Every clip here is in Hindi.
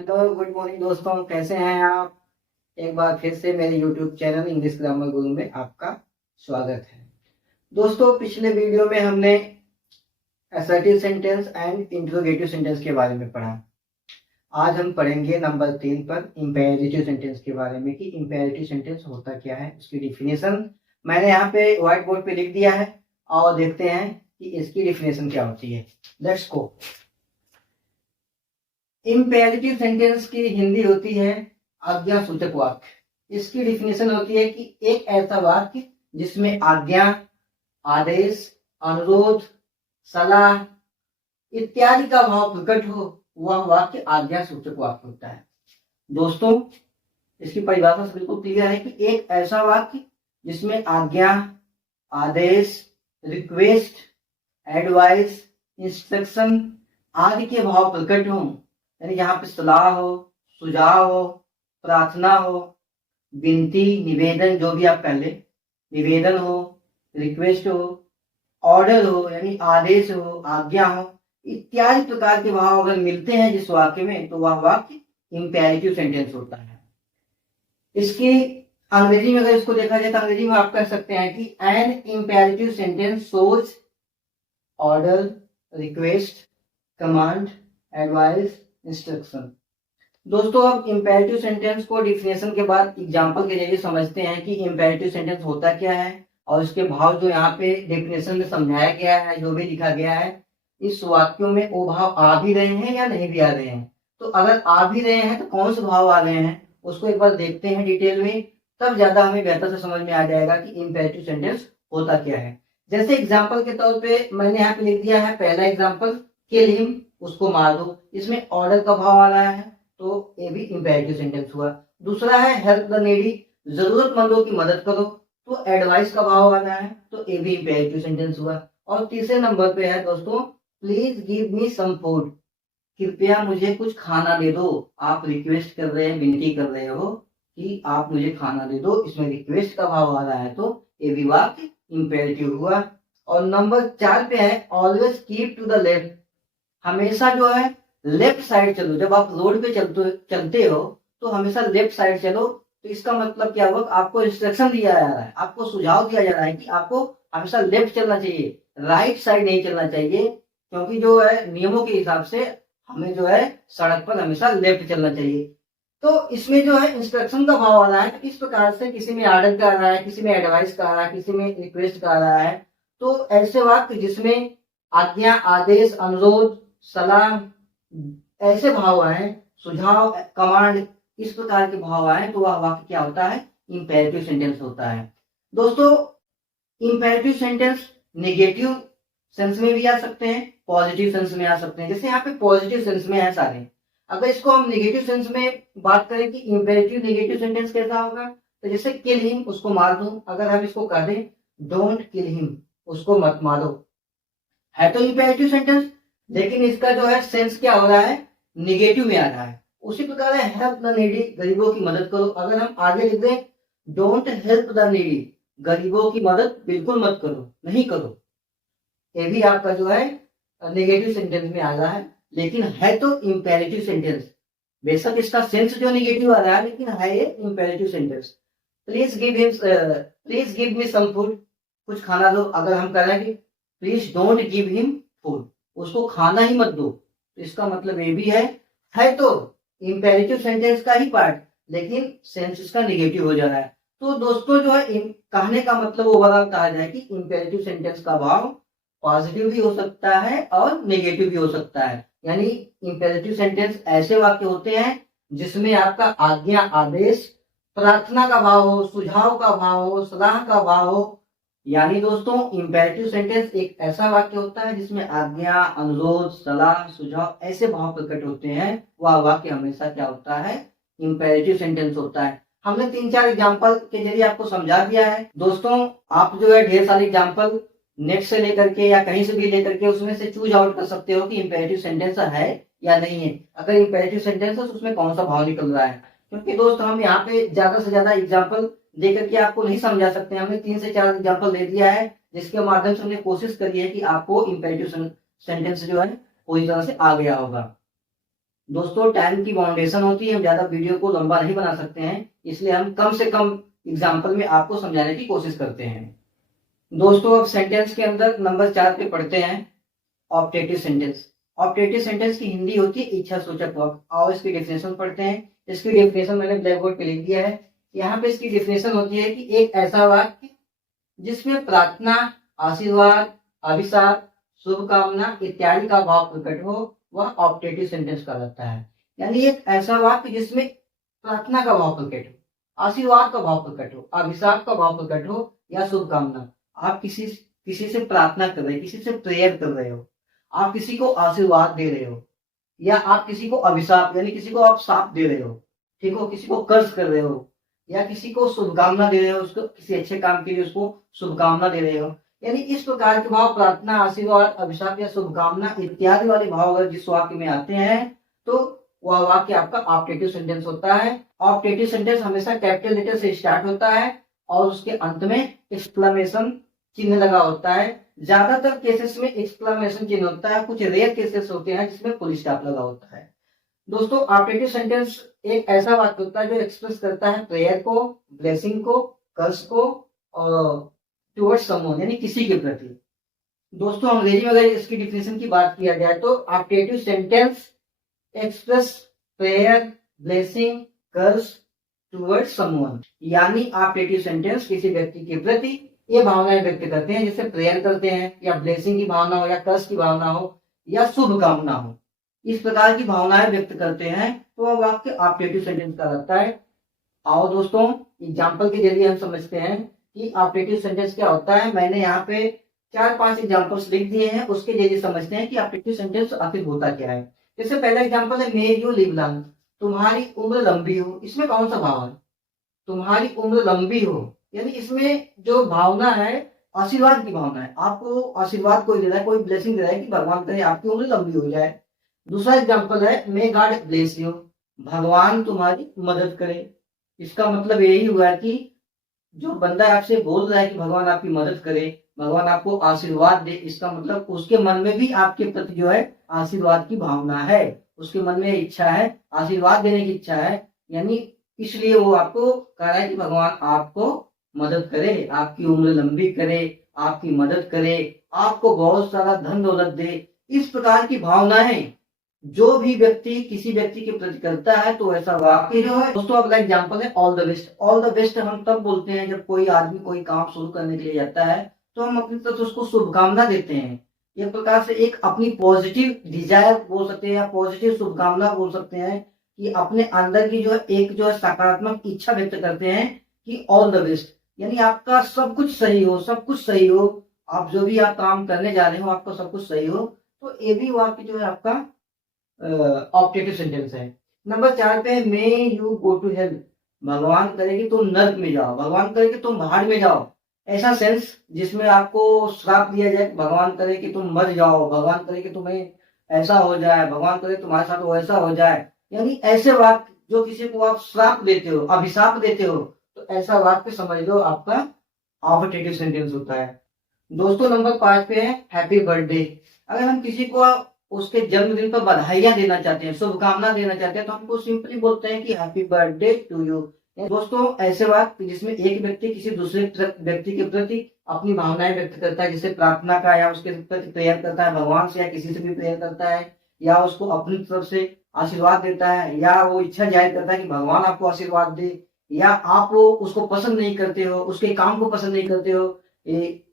हेलो, गुड मॉर्निंग दोस्तों। कैसे हैं आप? एक बार फिर से मेरे यूट्यूब चैनल इंग्लिश ग्रामर गुरु में आपका स्वागत है। दोस्तों, पिछले वीडियो में हमने assertive sentence and interrogative sentence के बारे में पढ़ा। आज हम पढ़ेंगे नंबर 3 पर इंपेरेटिव सेंटेंस के बारे में कि इंपेरेटिव सेंटेंस होता क्या है, उसकी डिफिनेशन मैंने यहाँ पे व्हाइट बोर्ड पे लिख दिया है और देखते हैं कि इसकी डिफिनेशन क्या होती है। Let's go. इंपेरेटिव सेंटेंस की हिंदी होती है आज्ञा सूचक वाक्य। इसकी डिफिनेशन होती है कि एक ऐसा वाक्य जिसमें आज्ञा, आदेश, अनुरोध, सलाह इत्यादि का भाव प्रकट हो, वह वाक्य आज्ञा सूचक वाक्य होता है। दोस्तों, इसकी परिभाषा से बिल्कुल क्लियर है कि एक ऐसा वाक्य जिसमें आज्ञा, आदेश, रिक्वेस्ट, एडवाइस, इंस्ट्रक्शन आदि के भाव प्रकट हों, यानी यहाँ पे सलाह हो, सुझाव हो, प्रार्थना हो, विनती, निवेदन, जो भी आप कह ले, निवेदन हो, रिक्वेस्ट हो, ऑर्डर हो यानी आदेश हो, आज्ञा हो, इत्यादि प्रकार के भाव अगर मिलते हैं जिस वाक्य में, तो वह वाक्य इंपेरेटिव सेंटेंस होता है। इसकी अंग्रेजी में अगर इसको देखा जाए तो अंग्रेजी में आप कह सकते हैं कि an imperative sentence shows order, request, command, advice, instruction. दोस्तों, अब इंपेरेटिव सेंटेंस को डिफिनेशन के बाद एग्जांपल के जरिए समझते हैं कि इंपेरेटिव सेंटेंस होता क्या है और इसके भाव जो यहाँ पे डिफिनेशन में समझाया गया है, जो भी लिखा गया है, इस वाक्यों में वो भाव आ भी रहे हैं या नहीं भी आ रहे हैं। तो अगर आ भी रहे हैं तो कौन से भाव आ रहे हैं उसको एक बार देखते हैं डिटेल में, तब ज्यादा हमें बेहतर से समझ में आ जाएगा कि इंपेरेटिव सेंटेंस होता क्या है। जैसे एग्जाम्पल के तौर पे मैंने यहाँ पे लिख दिया है पहला एग्जाम्पल, किल हिम, उसको मार दो। इसमें ऑर्डर का भाव आ रहा है तो ये भी इंपेरेटिव सेंटेंस हुआ। दूसरा है हेल्प द नीडी, जरूरतमंदों की मदद करो, तो एडवाइस का भाव आ रहा है तो ये भी इंपेरेटिव सेंटेंस हुआ। और तीसरे नंबर पे है दोस्तों, please give me some food, कृपया मुझे कुछ खाना दे दो। आप रिक्वेस्ट कर रहे हैं, विनती कर रहे हो कि आप मुझे खाना दे दो, इसमें रिक्वेस्ट का भाव आ रहा है तो ये भी वाक्य इंपेरेटिव हुआ। और नंबर 4 पे है always keep to the left, हमेशा जो है लेफ्ट साइड चलो। जब आप रोड पे चलते हो तो हमेशा लेफ्ट साइड चलो। तो इसका मतलब क्या हुआ, आपको इंस्ट्रक्शन दिया जा रहा है, आपको सुझाव दिया जा रहा है कि आपको हमेशा लेफ्ट चलना चाहिए, राइट साइड नहीं चलना चाहिए, क्योंकि जो है नियमों के हिसाब से हमें जो है सड़क पर हमेशा लेफ्ट चलना चाहिए। तो इसमें जो है इंस्ट्रक्शन का भाव आ रहा है। तो इस प्रकार से किसी में ऑर्डर का आ रहा है, किसी में एडवाइस का आ रहा है, किसी में रिक्वेस्ट का आ रहा है। तो ऐसे वाक्य जिसमें आज्ञा, आदेश, अनुरोध, सलाह ऐसे भाव आए, सुझाव, कमांड, इस प्रकार के भाव आए, तो वह वाक्य क्या होता है, इंपेरेटिव सेंटेंस होता है। दोस्तों, इंपेरेटिव सेंटेंस नेगेटिव सेंस में भी आ सकते हैं, पॉजिटिव सेंस में आ सकते हैं। जैसे यहाँ पे पॉजिटिव सेंस में है सारे। अगर इसको हम नेगेटिव सेंस में बात करें कि इंपेरेटिव नेगेटिव सेंटेंस कैसा होगा, तो जैसे किल हिम, उसको मार दो। अगर हम इसको कह दें डोंट किल हिम, उसको मत मारो, है तो इंपेरेटिव सेंटेंस, लेकिन इसका जो है सेंस क्या हो रहा है, निगेटिव में आ रहा है। उसी प्रकार है हेल्प द नीडी, गरीबों की मदद करो। अगर हम आगे लिख दें डोंट हेल्प द नीडी, गरीबों की मदद बिल्कुल मत करो, नहीं करो, ये भी आपका जो है नेगेटिव सेंटेंस में आ रहा है, लेकिन है तो इंपेरेटिव सेंटेंस। बेशक इसका सेंस जो नेगेटिव आ रहा है, लेकिन है ये imperative sentence. Please give me some food, कुछ खाना दो। अगर हम कह रहे हैं कि please don't give him food, उसको खाना ही मत दो, तो इसका मतलब ये भी है तो इंपेरेटिव सेंटेंस का ही पार्ट, लेकिन सेंस इसका निगेटिव हो जा रहा है। तो दोस्तों जो है कहने का मतलब ओवरऑल कहा जाए कि इंपेरेटिव सेंटेंस का भाव पॉजिटिव भी हो सकता है और नेगेटिव भी हो सकता है। यानी इंपेरेटिव सेंटेंस ऐसे वाक्य होते हैं जिसमें आपका आज्ञा, आदेश, प्रार्थना का भाव हो, सुझाव का भाव हो, सलाह का भाव हो। यानी दोस्तों, इंपेरेटिव सेंटेंस एक ऐसा वाक्य होता है जिसमें आज्ञा, अनुरोध, सलाह, सुझाव ऐसे भाव प्रकट होते हैं। वह वाक्य हमेशा क्या होता है, इंपेरेटिव सेंटेंस होता है। हमने 3-4 एग्जाम्पल के जरिए आपको समझा दिया है। दोस्तों, आप जो है ढेर सारे एग्जाम्पल नेट से लेकर के या कहीं से भी लेकर के उसमें से चूज आउट कर सकते हो कि इंपेरेटिव सेंटेंस है या नहीं है। अगर इंपेरेटिव सेंटेंस है तो उसमें कौन सा भाव निकल रहा है, क्योंकि दोस्त हम यहाँ पे ज्यादा से ज्यादा एग्जाम्पल देकर के आपको नहीं समझा सकते। हमने 3 से 4 एग्जाम्पल दे दिया है, जिसके माध्यम से हमने कोशिश करी है कि आपको इंपेरेटिव सेंटेंस जो है पूरी तरह से आ गया होगा। दोस्तों टाइम की बाउंडेशन होती है, हम ज्यादा वीडियो को लंबा नहीं बना सकते हैं, इसलिए हम कम से कम एग्जाम्पल में आपको समझाने की कोशिश करते हैं। दोस्तों अब सेंटेंस के अंदर नंबर 4 पे पढ़ते हैं ऑप्टेटिव सेंटेंस। ऑप्टेटिव सेंटेंस की हिंदी होती है इच्छा सूचक वाक्य। और इसकी डेफिनेशन पढ़ते हैं। इसकी डेफिनेशन मैंने ब्लैक बोर्ड पे लिख दिया है। यहाँ पे इसकी डेफिनेशन होती है कि एक ऐसा वाक्य जिसमें प्रार्थना, आशीर्वाद, अभिशाप, शुभकामना इत्यादि का भाव प्रकट हो, वह ऑप्टेटिव सेंटेंस कहलाता है। यानी एक ऐसा वाक्य जिसमें प्रार्थना का भाव प्रकट हो, आशीर्वाद का भाव प्रकट हो, अभिशाप का भाव प्रकट हो या शुभकामना। आप किसी से प्रार्थना कर रहे हो, किसी से प्रेयर कर रहे हो, आप किसी को आशीर्वाद दे रहे हो, या आप किसी को अभिशाप यानी किसी को आप शाप दे रहे हो, ठीक हो, किसी को कर्ज कर रहे हो, या किसी को शुभकामना दे रहे हो, उसको किसी अच्छे काम के लिए उसको शुभकामना दे रहे हो। यानी इस प्रकार के भाव प्रार्थना, आशीर्वाद, अभिशाप या शुभकामना इत्यादि वाले भाव अगर जिस वाक्य में आते हैं तो वह वाक्य आपका ऑप्टेटिव सेंटेंस होता है। ऑप्टेटिव सेंटेंस हमेशा कैपिटल लेटर से स्टार्ट होता है और उसके अंत में एक्सक्लेमेशन चिन्ह लगा होता है। ज्यादातर केसेस में एक्सक्लेमेशन चिन्ह होता है, कुछ रेयर केसेस होते हैं जिसमें फुल स्टॉप लगा होता है। दोस्तों ऑप्टेटिव सेंटेंस एक ऐसा वाक्य होता है जो एक्सप्रेस करता है प्रेयर को, ब्लेसिंग को, कर्ज को और टुवर्ड्स समवन यानी किसी के प्रति। दोस्तों अंग्रेजी में अगर इसकी डिफिनेशन की बात किया जाए तो optative sentence express prayer, blessing, कर्ज टुवर्ड्स समवन। यानी ऑप्टेटिव सेंटेंस किसी व्यक्ति के प्रति ये भावनाएं व्यक्त करते हैं, जैसे प्रेयर करते हैं या ब्लेसिंग की भावना हो या कर्ज की भावना हो या शुभकामना हो, इस प्रकार की भावनाएं व्यक्त करते हैं तो वह वाक्य ऑप्टेटिव सेंटेंस कहलाता है। आओ दोस्तों एग्जाम्पल के जरिए हम समझते हैं कि ऑप्टेटिव सेंटेंस क्या होता है। मैंने यहाँ पे 4-5 एग्जाम्पल्स लिख दिए हैं, उसके जरिए समझते हैं कि ऑप्टेटिव सेंटेंस आखिर होता क्या है। जैसे पहला एग्जाम्पल है मे यू लिव लॉन्ग, तुम्हारी उम्र लंबी हो। इसमें कौन सा भाव है? तुम्हारी उम्र लंबी हो, यानी इसमें जो भावना है आशीर्वाद की भावना है। आपको आशीर्वाद कोई दे रहा है, कोई ब्लेसिंग दे रहा है कि भगवान करे आपकी उम्र लंबी हो जाए। दूसरा एग्जाम्पल है मे गॉड ब्लेस यू, भगवान तुम्हारी मदद करे। इसका मतलब यही हुआ कि जो बंदा आपसे बोल रहा है कि भगवान आपकी मदद करे, भगवान आपको आशीर्वाद दे, इसका मतलब उसके मन में भी आपके प्रति जो है आशीर्वाद की भावना है, उसके मन में इच्छा है, आशीर्वाद देने की इच्छा है। यानी इसलिए वो आपको कह रहा है कि भगवान आपको मदद करे, आपकी उम्र लंबी करे, आपकी मदद करे, आपको बहुत सारा धन दौलत दे। इस प्रकार की भावनाएं जो भी व्यक्ति किसी व्यक्ति के प्रति करता है तो ऐसा वाक्य जो है। दोस्तों अगला एग्जांपल है all the best. All the best हम तब बोलते हैं जब कोई आदमी कोई काम शुरू करने के लिए जाता है तो हम अपनी तरफ से उसको शुभकामना देते हैं। एक प्रकार से एक अपनी पॉजिटिव डिजायर बोल सकते हैं या पॉजिटिव शुभकामना बोल सकते हैं कि अपने अंदर की जो एक जो है सकारात्मक इच्छा व्यक्त करते हैं कि ऑल द बेस्ट, यानी आपका सब कुछ सही हो, सब कुछ सही हो, आप जो भी आप काम करने जा रहे हो आपका सब कुछ सही हो। तो ये भी वाक्य जो है आपका ऑप्टेटिव सेंटेंस है। नंबर 4 पे may you go to hell, भगवान करे कि तुम नर्क में जाओ, भगवान करे कि तुम भाड़ में जाओ। ऐसा सेंस जिसमें आपको श्राप दिया जाए, भगवान करे कि तुम मर जाओ, भगवान करे कि तुम्हें ऐसा हो जाए, भगवान करे तुम्हारे साथ वैसा हो जाए। यानी ऐसे वाक्य जो किसी को आप श्राप देते हो, अभिशाप देते हो, तो ऐसा वाक्य समझ लो आपका ऑप्टेटिव सेंटेंस होता है। दोस्तों नंबर 5 पे है हैप्पी बर्थडे। अगर हम किसी को उसके जन्मदिन पर बधाइयां देना चाहते हैं, शुभकामना देना चाहते हैं, तो हमको सिंपली बोलते हैं कि हैप्पी बर्थडे टू यू। दोस्तों ऐसे वाक्य जिसमें एक व्यक्ति किसी दूसरे व्यक्ति के प्रति अपनी भावनाएं व्यक्त करता है, जैसे प्रार्थना का या उसके प्रति प्रेयर करता है भगवान से, या किसी से भी प्रेयर करता है, या उसको अपनी तरफ से आशीर्वाद देता है, या वो इच्छा जाहिर करता है कि भगवान आपको आशीर्वाद दे, या आप वो उसको पसंद नहीं करते हो, उसके काम को पसंद नहीं करते हो,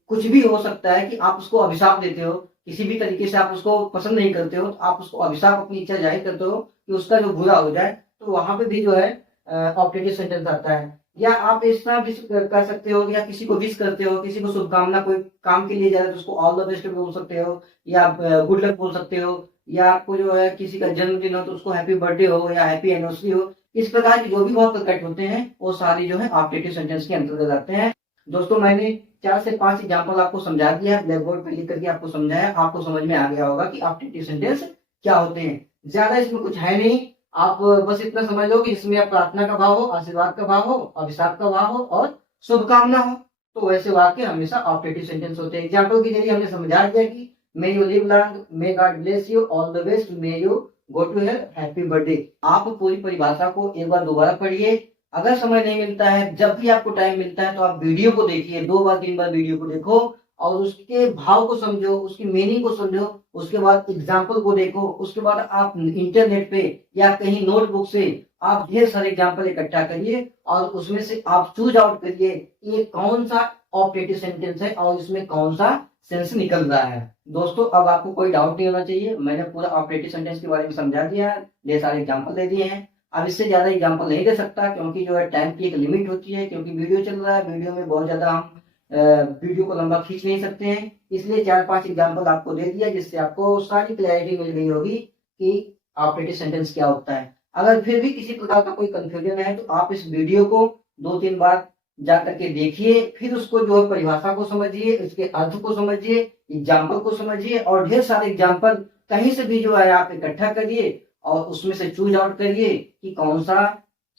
कुछ भी हो सकता है कि आप उसको अभिशाप देते हो, किसी भी तरीके से आप उसको पसंद नहीं करते हो, तो आप उसको अभिशाप अपनी इच्छा जाहिर करते हो कि उसका जो बुरा हो जाए, तो वहां पे भी जो है ऑप्टेटिव सेंटेंस आता है। या आप इस तरह भी कर सकते हो, या किसी को विश करते हो, किसी को शुभकामना कोई काम के लिए जा रहे हो तो उसको ऑल द बेस्ट बोल सकते हो, या गुड लक बोल सकते हो, या आपको जो है किसी का जन्मदिन हो तो उसको हैप्पी बर्थडे हो या हैप्पी एनिवर्सरी हो। इस प्रकार की जो भी बहुत प्रकट होते हैं वो सारी जो है ऑप्टेटिव सेंटेंस के अंतर्गत आते हैं। दोस्तों मैंने 4 से 5 एग्जाम्पल आपको समझा दिया, ब्लैक बोर्ड पे लिख करके आपको समझाया, आपको समझ में आ गया होगा कि ऑप्टेटिव सेंटेंस क्या होते हैं। ज्यादा इसमें कुछ है नहीं, आप बस इतना समझ लो कि इसमें आप प्रार्थना का भाव हो, आशीर्वाद का भाव हो, अभिशाप का भाव हो और शुभकामना हो, तो वैसे वाक्य हमेशा ऑप्टेटिव सेंटेंस होते हैं। एग्जाम्पल के जरिए हमने समझा दिया कि may you live long, may God bless you, all the best, may you go to hell, happy birthday. आप पूरी परिभाषा को एक बार दोबारा पढ़िए। अगर समय नहीं मिलता है, जब भी आपको टाइम मिलता है तो आप वीडियो को देखिए, 2 बार 3 बार वीडियो को देखो और उसके भाव को समझो, उसकी मीनिंग को समझो, उसके बाद एग्जाम्पल को देखो, उसके बाद आप इंटरनेट पे या कहीं नोटबुक से आप ढेर सारे एग्जाम्पल इकट्ठा करिए और उसमें से आप चूज आउट करिए ये कौन सा ऑपरेटिव सेंटेंस है और इसमें कौन सा सेंस निकल रहा है। दोस्तों अब आपको कोई डाउट नहीं होना चाहिए, मैंने पूरा ऑपरेटिव सेंटेंस के बारे में समझा दिया है, ढेर सारे एग्जाम्पल दे दिए हैं। अब इससे ज्यादा एग्जाम्पल नहीं दे सकता क्योंकि जो है टाइम की एक लिमिट होती है, क्योंकि वीडियो चल रहा है, वीडियो में बहुत ज्यादा हम वीडियो को लंबा खींच नहीं सकते हैं, इसलिए 4-5 एग्जाम्पल आपको दे दिया जिससे आपको सारी क्लैरिटी मिल गई होगी कि ऑपरेटिव सेंटेंस क्या होता है। अगर फिर भी किसी प्रकार का कोई कंफ्यूजन है तो आप इस वीडियो को 2-3 बार जा करके देखिए, फिर उसको जो है परिभाषा को समझिए, इसके अर्थ को समझिए, एग्जाम्पल को समझिए और ढेर सारे एग्जाम्पल कहीं से भी जो है आप इकट्ठा करिए और उसमें से चूज आउट करिए कि कौन सा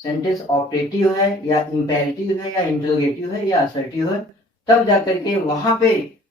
सेंटेंस ऑपरेटिव है या इंपेरेटिव है या इंटरोगेटिव है या असर्टिव है। तब जाकर के वहां पे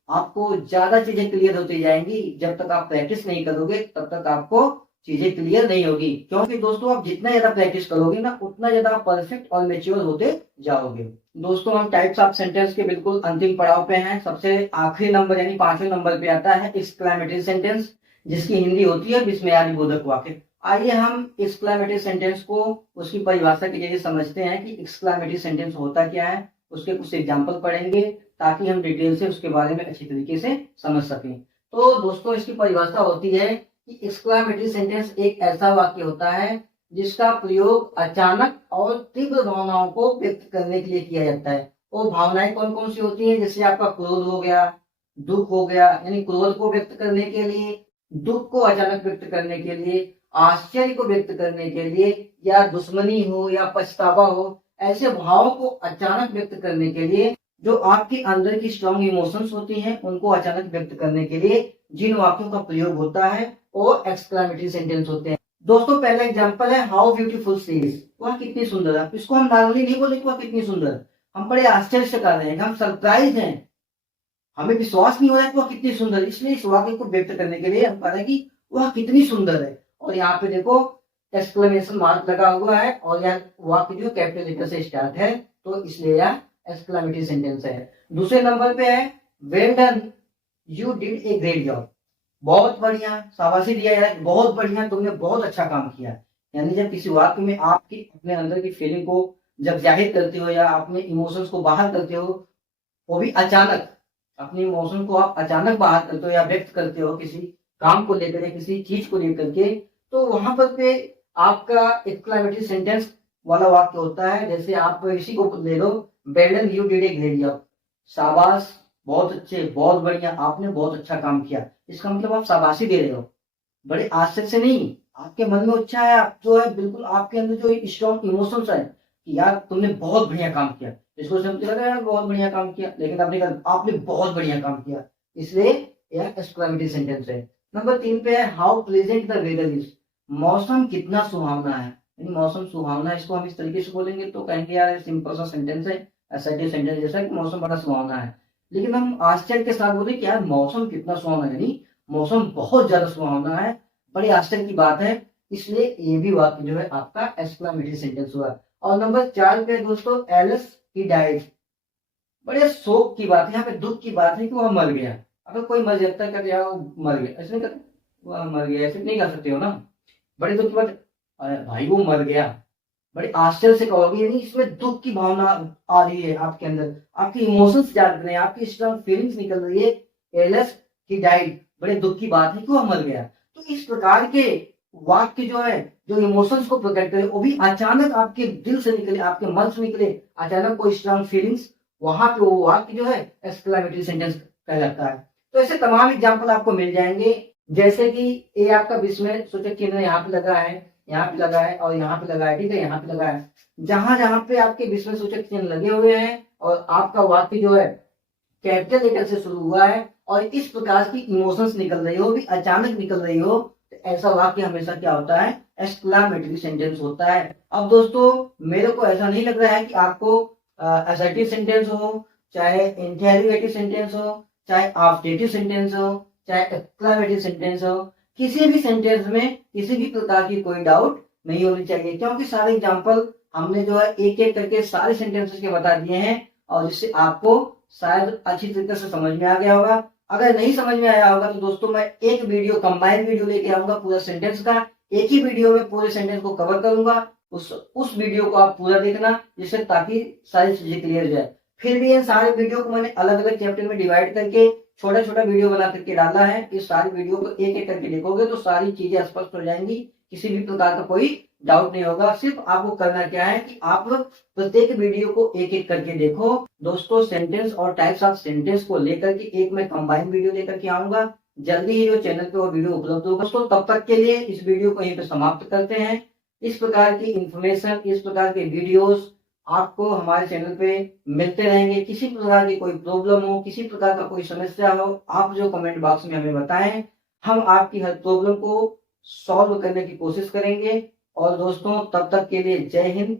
आपको ज्यादा चीजें क्लियर होती जाएंगी। जब तक आप प्रैक्टिस नहीं करोगे तब तक आपको चीजें क्लियर नहीं होगी, क्योंकि दोस्तों आप जितना ज्यादा प्रैक्टिस करोगे ना उतना ज्यादा आप परफेक्ट और मेच्योर होते जाओगे। दोस्तों हम टाइप्स ऑफ सेंटेंस के बिल्कुल अंतिम पड़ाव पे हैं। सबसे आखिरी नंबर यानी 5वें नंबर पे आता है एक्सक्लेमेटरी सेंटेंस, जिसकी हिंदी होती है विस्मयादि बोधक वाक्य। आइए हम एक्सक्लेमेटरी सेंटेंस को उसकी परिभाषा के जरिए समझते हैं कि एक्सक्लेमेटरी सेंटेंस होता क्या है, उसके कुछ एग्जाम्पल पढ़ेंगे ताकि हम डिटेल से उसके बारे में अच्छी तरीके से समझ सकें। तो दोस्तों इसकी परिभाषा होती है कि एक्सक्लेमेटरी सेंटेंस एक ऐसा वाक्य होता है जिसका प्रयोग अचानक और तीव्र भावनाओं को व्यक्त करने के लिए किया जाता है। वो भावनाएं कौन कौन सी होती हैं, जैसे आपका क्रोध हो गया, दुख हो गया, यानी क्रोध को व्यक्त करने के लिए, दुख को अचानक व्यक्त करने के लिए, आश्चर्य को व्यक्त करने के लिए, या दुश्मनी हो या पछतावा हो, ऐसे भावों को अचानक व्यक्त करने के लिए, जो आपके अंदर की स्ट्रॉन्ग इमोशंस होती हैं उनको अचानक व्यक्त करने के लिए जिन वाक्यों का प्रयोग होता है वो एक्सक्लेमेटरी सेंटेंस होते हैं। दोस्तों पहला एग्जांपल है हाउ ब्यूटीफुल शी इज, वह कितनी सुंदर है। इसको हम नॉर्मली नहीं बोले कि वह कितनी सुंदर, हम बड़े आश्चर्य से कर रहे हैं, हम सरप्राइज हैं, हमें विश्वास नहीं हो रहा है कि वह कितनी सुंदर, इसलिए इस वाक्य को व्यक्त करने के लिए हम कह रहे हैं कि वह कितनी सुंदर है। और यहाँ पे देखो एक्सक्लेमेशन मार्क लगा हुआ है और यह वाक्य जो कैपिटल लेटर से स्टार्ट है, तो इसलिए यह एक्सक्लेमेटरी सेंटेंस है। दूसरे नंबर पे है well done, you did a great job, बहुत बढ़िया, शाबाशी दिया है, बहुत बढ़िया, तुमने बहुत अच्छा काम किया। यानी जब किसी वाक्य में आपकी अपने अंदर की फीलिंग को जब जाहिर करते हो या अपने इमोशंस को बाहर करते हो, वो भी अचानक, अपने इमोशन को आप अचानक बाहर करते हो या व्यक्त करते हो किसी काम को लेकर या किसी चीज को लेकर के, तो वहां पर पे आपका एक्सक्लेमेटरी सेंटेंस वाला वाक्य होता है। जैसे आप इसी को ले लो, well done you did a great job, शाबाश, बहुत अच्छे, बहुत बढ़िया, आपने बहुत अच्छा काम किया। इसका मतलब आप शाबाशी दे रहे हो, बड़े आश्चर्य से नहीं, आपके मन में अच्छा है, आप जो है बिल्कुल आपके अंदर जो स्ट्रॉन्ग इमोशंस है कि यार तुमने बहुत बढ़िया काम किया। इसको समझ लगा यार बहुत बढ़िया काम किया, लेकिन आपने बहुत बढ़िया काम किया, इसलिए यह एक्सक्लेमेटरी सेंटेंस है। नंबर 3 पे है how pleasant the weather is, मौसम कितना सुहावना है। मौसम सुहावना, इसको हम इस तरीके से बोलेंगे तो कहेंगे यार सिंपल सा सेंटेंस है, असर्टिव सेंटेंस जैसा कि मौसम बड़ा सुहावना है। लेकिन हम आश्चर्य के साथ बोले कि यार मौसम कितना सुहावना है, यानी मौसम बहुत ज्यादा सुहावना है, बड़ी आश्चर्य की बात है, इसलिए ये भी वाक्य जो है आपका एक्सक्लेमेटरी सेंटेंस हुआ। और नंबर 4 पे दोस्तों एलिस ही डाइड, बड़े शोक की बात है, यहाँ पे दुख की बात है कि वह मर गया। अगर कोई मर जाता है कहते यार वो मर गया, ऐसे नहीं कहते वह मर गया, ऐसे नहीं कर सकते हो ना, बड़े दुख की बात, अरे भाई वो मर गया, बड़े आश्चर्य से कहोगे, यानी इसमें दुख की भावना आ रही है आपके अंदर, आपकी इमोशंस जाग रहे हैं, आपकी स्ट्रॉन्ग फीलिंग्स निकल रही है, एलिस ही डाइड, बड़े दुख की बात है कि वह मर गया। तो इस प्रकार के वाक्य जो है जो इमोशंस को प्रकट करे, वो भी अचानक आपके दिल से निकले, आपके मन से निकले, अचानक कोई स्ट्रॉन्ग फीलिंग्स, वहां पे वो वाक्य जो है एक्सक्लेमेटरी सेंटेंस कहलाता है। तो ऐसे तमाम एग्जाम्पल आपको मिल जाएंगे, जैसे कि ये आपका विस्मय सूचक चिन्ह यहाँ पे लगा है, यहाँ पे लगा है और यहाँ पे लगा है, ठीक है, यहाँ पे लगा है, जहां जहां पे आपके विस्मय सूचक चिन्ह लगे हुए हैं और आपका वाक्य जो है कैपिटल लेटर से शुरू हुआ है और इस प्रकार की इमोशंस निकल रही हो, भी अचानक निकल रही हो, तो ऐसा वाक्य हमेशा क्या होता है, एक्सक्लेमेटरी सेंटेंस होता है। अब दोस्तों मेरे को ऐसा नहीं लग रहा है कि आपको असर्टिव सेंटेंस हो, चाहे इंटेरोगेटिव सेंटेंस हो, चाहे ऑब्जेक्टिव सेंटेंस हो, चाहे एक्सक्लेमेटरी सेंटेंस हो, किसी भी सेंटेंस में किसी भी प्रकार की कोई डाउट नहीं होनी चाहिए, क्योंकि सारे एग्जाम्पल हमने जो है एक एक करके सारे सेंटेंसेस के बता दिए हैं, और जिससे आपको शायद अच्छी तरीके से समझ में आ गया होगा। अगर नहीं समझ में आया होगा तो दोस्तों मैं एक वीडियो कंबाइंड वीडियो लेके आऊंगा पूरा सेंटेंस का, एक ही वीडियो में पूरे सेंटेंस को कवर करूंगा। उस वीडियो को आप पूरा देखना, जिससे ताकि सारी चीजें क्लियर जाए। फिर भी इन सारे वीडियो को मैंने अलग अलग चैप्टर में डिवाइड करके छोटा छोटा वीडियो बना करके डाला है। इस सारी वीडियो को एक एक करके देखोगे तो सारी चीजें स्पष्ट हो जाएंगी, किसी भी प्रकार का कोई डाउट नहीं होगा। सिर्फ आपको करना क्या है कि आप प्रत्येक वीडियो को एक एक करके देखो। दोस्तों सेंटेंस और टाइप्स ऑफ सेंटेंस को लेकर के एक मैं कंबाइंड वीडियो लेकर के आऊंगा, जल्दी ही जो चैनल पे वो वीडियो उपलब्ध होगा। दोस्तों तब तक के लिए इस वीडियो को यहीं पे समाप्त करते हैं। इस प्रकार की इंफॉर्मेशन, इस प्रकार के वीडियोस आपको हमारे चैनल पे मिलते रहेंगे। किसी प्रकार की कोई प्रॉब्लम हो, किसी प्रकार का कोई समस्या हो, आप जो कमेंट बॉक्स में हमें बताएं, हम आपकी हर प्रॉब्लम को सॉल्व करने की कोशिश करेंगे। और दोस्तों तब तक के लिए जय हिंद।